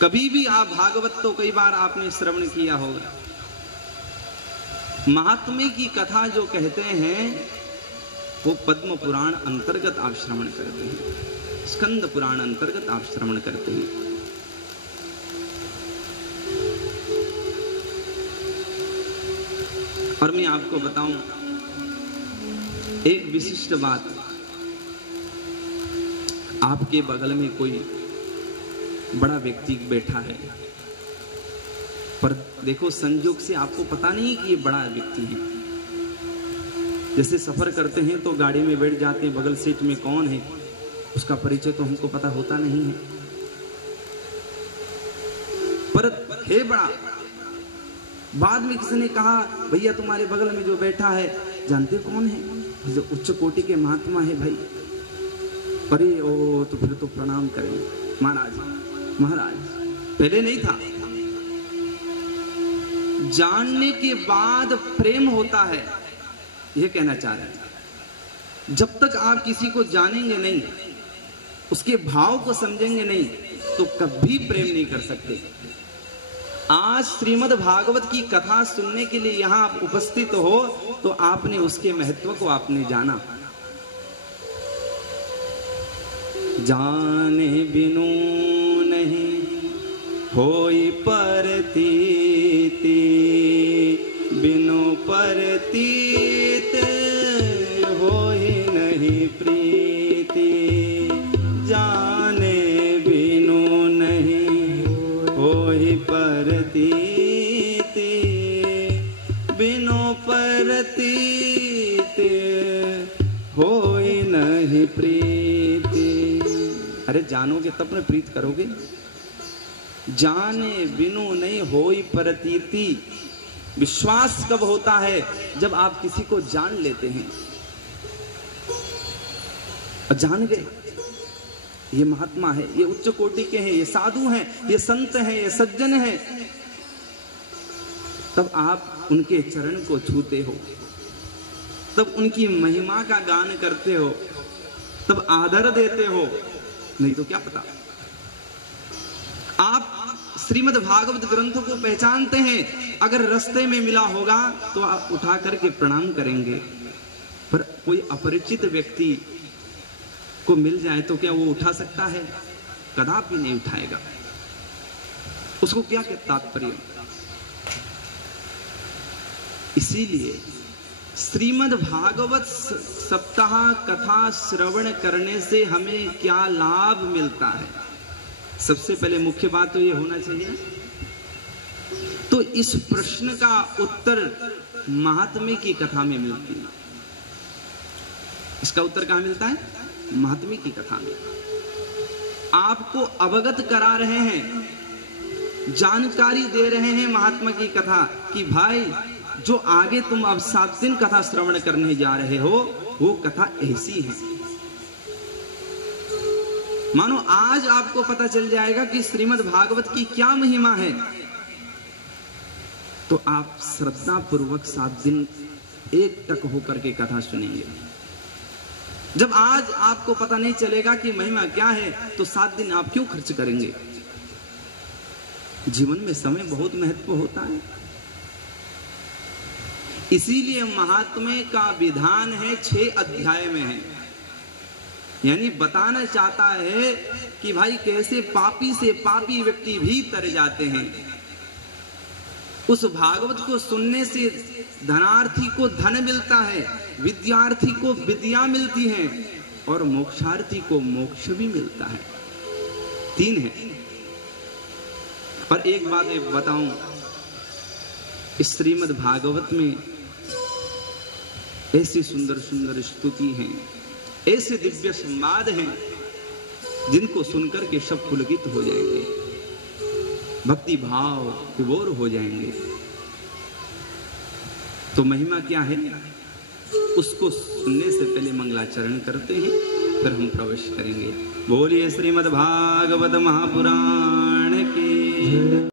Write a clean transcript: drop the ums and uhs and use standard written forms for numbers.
कभी भी आप भागवत तो कई बार आपने श्रवण किया होगा, महात्म्य की कथा जो कहते हैं वो पद्म पुराण अंतर्गत आप श्रवण करते हैं, स्कंद पुराण अंतर्गत आप श्रवण करते हैं। और मैं आपको बताऊं एक विशिष्ट बात, आपके बगल में कोई बड़ा व्यक्ति बैठा है, पर देखो संयोग से आपको पता नहीं कि ये बड़ा व्यक्ति है। जैसे सफर करते हैं तो गाड़ी में बैठ जाते हैं, बगल सीट में कौन है उसका परिचय तो हमको पता होता नहीं है, पर है बड़ा। बाद में किसी ने कहा भैया तुम्हारे बगल में जो बैठा है जानते कौन है? जो उच्च कोटि के महात्मा है भाई। अरे ओ तो फिर तो प्रणाम करें महाराज। महाराज पहले नहीं था, जानने के बाद प्रेम होता है, यह कहना चाह रहे हैं। जब तक आप किसी को जानेंगे नहीं, उसके भाव को समझेंगे नहीं, तो कभी प्रेम नहीं कर सकते। आज श्रीमद् भागवत की कथा सुनने के लिए यहां आप उपस्थित हो तो आपने उसके महत्व को आपने जाना। जाने बिनु नहीं होई परतीति, बिनु परतीत होई नहीं प्रीति। जाने बिनु नहीं होई परतीति, बिनु परतीत होई नहीं प्रीति। अरे जानोगे तब न प्रीत करोगे। जाने बिनु नहीं होई प्रतीति। विश्वास कब होता है? जब आप किसी को जान लेते हैं। जान गए ये महात्मा है, ये उच्च कोटि के हैं, ये साधु हैं, ये संत हैं, ये सज्जन हैं, तब आप उनके चरण को छूते हो, तब उनकी महिमा का गान करते हो, तब आदर देते हो। नहीं तो क्या पता। आप श्रीमद् भागवत ग्रंथ को पहचानते हैं, अगर रास्ते में मिला होगा तो आप उठा करके प्रणाम करेंगे, पर कोई अपरिचित व्यक्ति को मिल जाए तो क्या वो उठा सकता है? कदापि नहीं उठाएगा। उसको क्या तात्पर्य? इसीलिए श्रीमद् भागवत सप्ताह कथा श्रवण करने से हमें क्या लाभ मिलता है? सबसे पहले मुख्य बात तो ये होना चाहिए। तो इस प्रश्न का उत्तर महात्म्य की कथा में मिलती है। इसका उत्तर कहां मिलता है? महात्म्य की कथा में। आपको अवगत करा रहे हैं, जानकारी दे रहे हैं महात्मा की कथा कि भाई जो आगे तुम अब 7 दिन कथा श्रवण करने जा रहे हो वो कथा ऐसी है। मानो आज आपको पता चल जाएगा कि श्रीमद् भागवत की क्या महिमा है, तो आप श्रद्धा पूर्वक 7 दिन एक टक होकर के कथा सुनेंगे। जब आज आपको पता नहीं चलेगा कि महिमा क्या है, तो 7 दिन आप क्यों खर्च करेंगे? जीवन में समय बहुत महत्व होता है। इसीलिए महात्म्य का विधान है 6 अध्याय में है। यानी बताना चाहता है कि भाई कैसे पापी से पापी व्यक्ति भी तर जाते हैं। उस भागवत को सुनने से धनार्थी को धन मिलता है, विद्यार्थी को विद्या मिलती है और मोक्षार्थी को मोक्ष भी मिलता है। 3 है। पर एक बात मैं बताऊं, इस श्रीमद् भागवत में ऐसी सुंदर सुंदर स्तुति हैं, ऐसे दिव्य संवाद हैं जिनको सुनकर के सब पुलकित हो जाएंगे, भक्ति भाव विभोर हो जाएंगे। तो महिमा क्या है, उसको सुनने से पहले मंगलाचरण करते हैं, फिर हम प्रवेश करेंगे। बोलिए श्रीमद् भागवत महापुराण की।